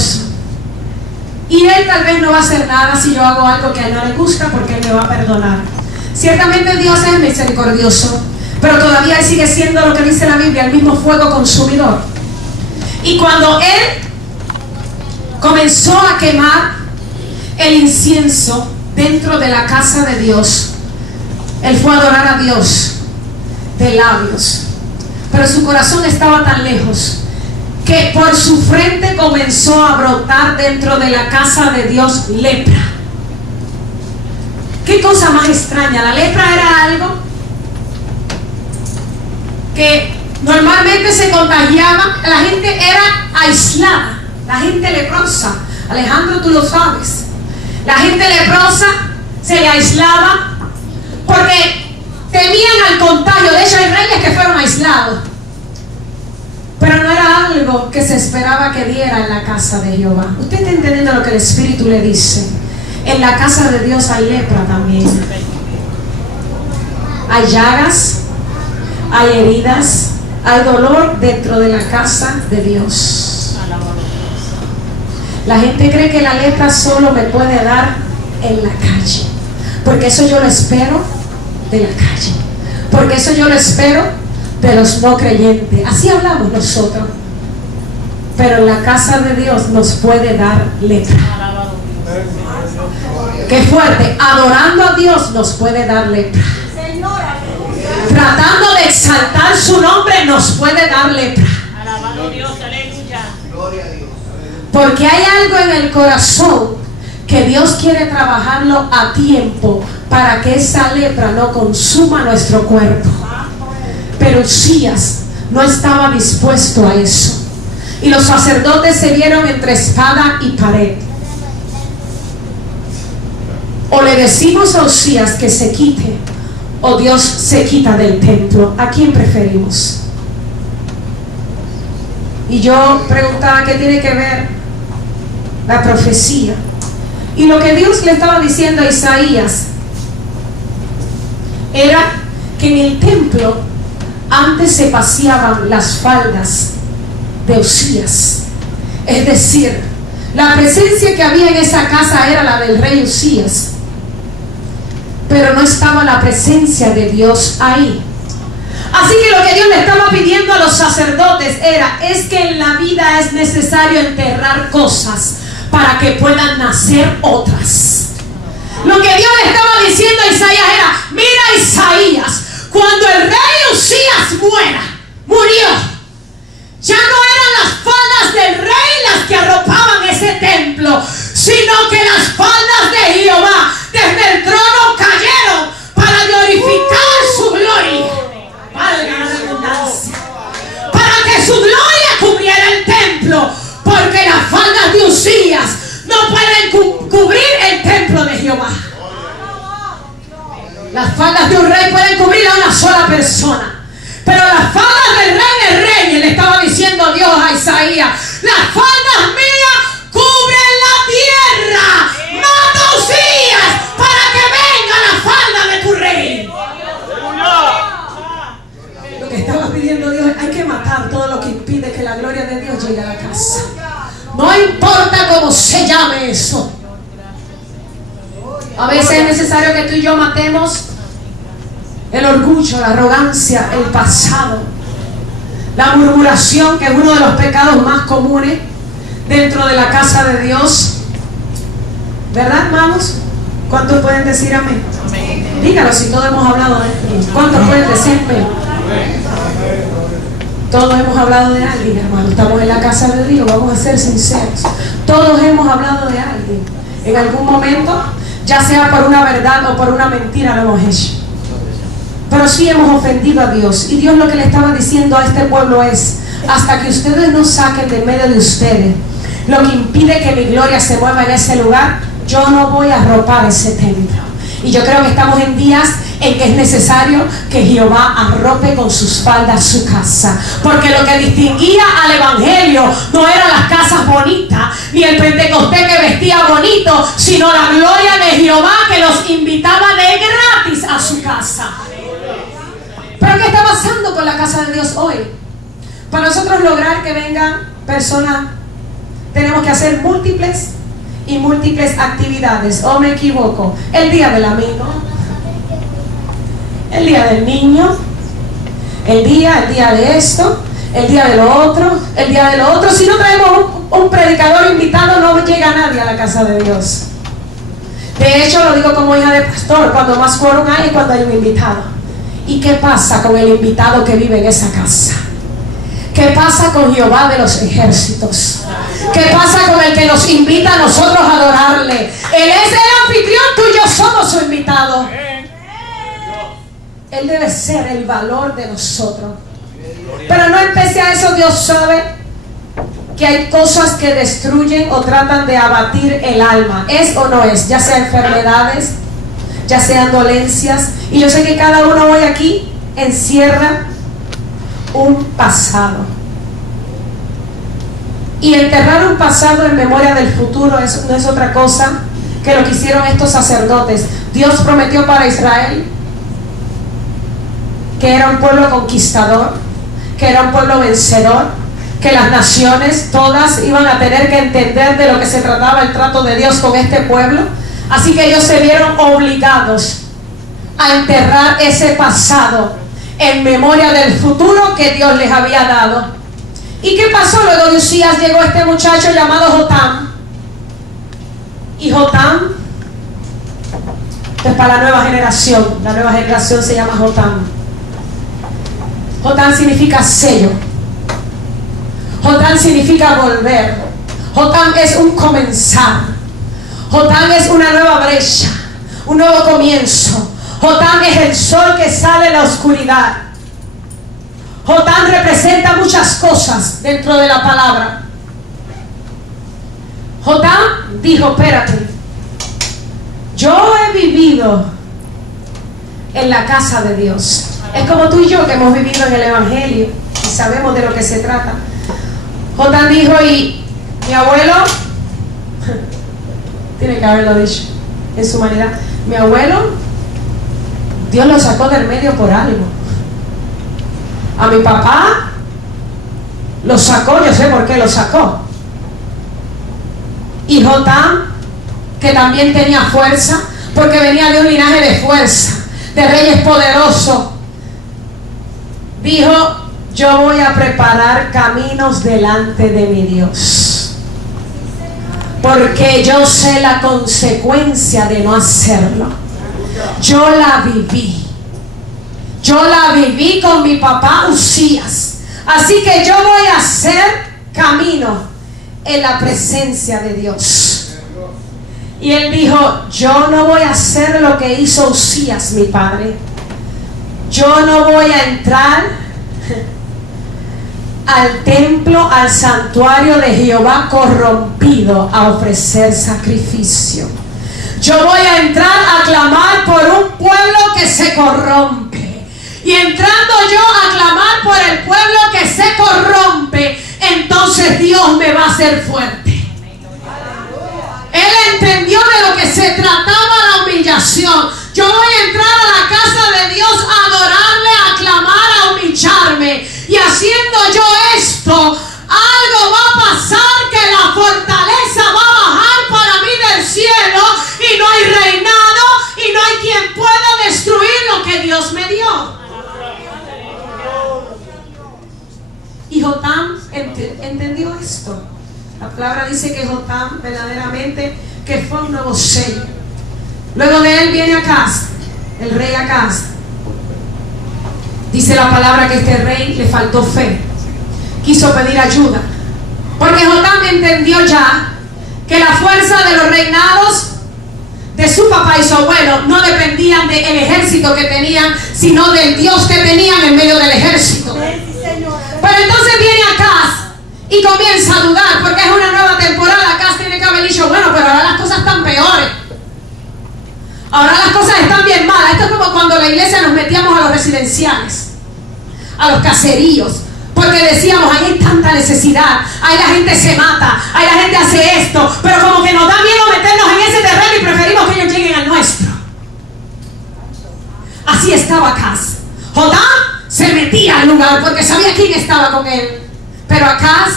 misericordioso. Y Él tal vez no va a hacer nada si yo hago algo que a Él no le gusta, porque Él me va a perdonar. Ciertamente Dios es misericordioso, pero todavía Él sigue siendo lo que dice la Biblia, el mismo fuego consumidor. Y cuando Él comenzó a quemar el incienso dentro de la casa de Dios, Él fue a adorar a Dios de labios, pero su corazón estaba tan lejos que por su frente comenzó a brotar dentro de la casa de Dios lepra. Qué cosa más extraña. La lepra era algo que normalmente se contagiaba. La gente era aislada, la gente leprosa. Alejandro, tú lo sabes. La gente leprosa se le aislaba porque temían al contagio. De hecho, hay reyes que fueron aislados, pero no era algo que se esperaba que diera en la casa de Jehová. Usted está entendiendo lo que el Espíritu le dice. En la casa de Dios hay lepra también. Hay llagas, hay heridas, hay dolor dentro de la casa de Dios. La gente cree que la lepra solo me puede dar en la calle, porque eso yo lo espero de la calle, porque eso yo lo espero de los no creyentes. Así hablamos nosotros, pero en la casa de Dios nos puede dar lepra. Qué fuerte. Adorando a Dios nos puede dar lepra. Tratando de exaltar su nombre nos puede dar lepra. Porque hay algo en el corazón que Dios quiere trabajarlo a tiempo para que esa lepra no consuma nuestro cuerpo. Pero Usías no estaba dispuesto a eso, y los sacerdotes se vieron entre espada y pared. O le decimos a Usías que se quite, o Dios se quita del templo. ¿A quién preferimos? Y yo preguntaba qué tiene que ver la profecía y lo que Dios le estaba diciendo a Isaías. Era que en el templo antes se paseaban las faldas de Usías. Es decir, la presencia que había en esa casa era la del rey Usías, pero no estaba la presencia de Dios ahí. Así que lo que Dios le estaba pidiendo a los sacerdotes es que en la vida es necesario enterrar cosas para que puedan nacer otras. Lo que Dios le estaba diciendo a Isaías era: mira, Isaías, cuando el rey Usías murió, ya no eran las faldas del rey las que arropaban ese templo, sino que las faldas de Jehová desde el trono cayeron para glorificar su gloria. Valga la redundancia. Para que su gloria cubriera el templo, porque las faldas de Usías no pueden cubrir el templo de Jehová. Las faldas de un rey pueden cubrir a una sola persona, pero las faldas del rey de reyes, le estaba diciendo Dios a Isaías, las faldas mías cubren la tierra. Mata a Usías para que venga la falda de tu rey. Lo que estaba pidiendo Dios es: hay que matar todo lo que impide que la gloria de Dios llegue a la casa. No importa cómo se llame eso. A veces es necesario que tú y yo matemos el orgullo, la arrogancia, el pasado, la murmuración, que es uno de los pecados más comunes dentro de la casa de Dios. ¿Verdad, hermanos? ¿Cuántos pueden decir amén? Amén. Dígalo si todos hemos hablado de él. ¿Cuántos pueden decir amén? Todos hemos hablado de alguien, hermano. Estamos en la casa de Dios, vamos a ser sinceros. Todos hemos hablado de alguien. En algún momento, ya sea por una verdad o por una mentira, lo hemos hecho. Pero sí hemos ofendido a Dios. Y Dios lo que le estaba diciendo a este pueblo es: hasta que ustedes no saquen de medio de ustedes lo que impide que mi gloria se mueva en ese lugar, yo no voy a arropar ese templo. Y yo creo que estamos en días en que es necesario que Jehová arrope con sus faldas su casa, porque lo que distinguía al evangelio no eran las casas bonitas ni el pentecostés que vestía bonito, sino la gloria de Jehová que los invitaba de gratis a su casa. Pero ¿qué está pasando con la casa de Dios hoy? Para nosotros lograr que vengan personas tenemos que hacer múltiples y múltiples actividades. ¿O me equivoco? El día del amigo, el día del niño, el día de esto, el día de lo otro, el día de lo otro. Si no traemos un predicador invitado, no llega nadie a la casa de Dios. De hecho, lo digo como hija de pastor, cuando más quórum hay es cuando hay un invitado. ¿Y qué pasa con el invitado que vive en esa casa? ¿Qué pasa con Jehová de los ejércitos? ¿Qué pasa con el que nos invita a nosotros a adorarle? Él es el anfitrión, tú y yo somos su invitado. Él debe ser el valor de nosotros. Pero no empecé a eso. Dios sabe que hay cosas que destruyen o tratan de abatir el alma. ¿Es o no es? Ya sea enfermedades, ya sean dolencias. Y yo sé que cada uno hoy aquí encierra un pasado. Y enterrar un pasado en memoria del futuro no es otra cosa que lo que hicieron estos sacerdotes. Dios prometió para Israel que era un pueblo conquistador, que era un pueblo vencedor, que las naciones todas iban a tener que entender de lo que se trataba el trato de Dios con este pueblo. Así que ellos se vieron obligados a enterrar ese pasado en memoria del futuro que Dios les había dado. ¿Y qué pasó? Luego de Usías llegó este muchacho llamado Jotam. Y Jotam, es para la nueva generación. La nueva generación se llama Jotam. Jotam significa sello. Jotam significa volver. Jotam es un comenzar. Jotam es una nueva brecha, un nuevo comienzo. Jotam es el sol que sale de la oscuridad. Jotam representa muchas cosas dentro de la palabra. Jotam dijo: espérate, yo he vivido en la casa de Dios. Es como tú y yo que hemos vivido en el Evangelio y sabemos de lo que se trata. Jotam dijo: y mi abuelo, tiene que haberlo dicho en su humanidad, mi abuelo, Dios lo sacó del medio por algo. A mi papá lo sacó, yo sé por qué lo sacó. Y Jotam, que también tenía fuerza, porque venía de un linaje de fuerza, de reyes poderosos, dijo: yo voy a preparar caminos delante de mi Dios, porque yo sé la consecuencia de no hacerlo. Yo la viví. Yo la viví con mi papá Usías. Así que yo voy a hacer camino en la presencia de Dios. Y él dijo: yo no voy a hacer lo que hizo Usías, mi padre. Yo no voy a entrar al templo, al santuario de Jehová corrompido a ofrecer sacrificio. Yo voy a entrar a clamar por un pueblo que se corrompe. Y entrando yo a clamar por el pueblo que se corrompe, entonces Dios me va a hacer fuerte. Él entendió de lo que se trataba la humillación. Yo voy a entrar a la casa de Dios a adorarle, a clamar, a humillarme. Y haciendo yo esto, algo va a pasar, que la fortaleza va a bajar para mí del cielo, y no hay reinado y no hay quien pueda destruir lo que Dios me dio. Y Jotam entendió esto. La palabra dice que Jotam verdaderamente que fue un nuevo sello. Luego de él viene Acaz, el rey Acaz. Dice la palabra que este rey le faltó fe, quiso pedir ayuda, porque Jotam entendió ya que la fuerza de los reinados de su papá y su abuelo no dependían del ejército que tenían, sino del Dios que tenían en medio del ejército. Pero entonces viene Acaz y comienza a dudar, porque es una nueva temporada. Acaz tiene que haber dicho: bueno, pero ahora las cosas están peores. Ahora las cosas están bien malas. Esto es como cuando la iglesia nos metíamos a los residenciales, a los caseríos, porque decíamos: ahí hay tanta necesidad, ahí la gente se mata, ahí la gente hace esto, pero como que nos da miedo meternos en ese terreno y preferimos que ellos lleguen al nuestro. Así estaba Acaz. Jotam se metía al lugar porque sabía quién estaba con él, pero Acaz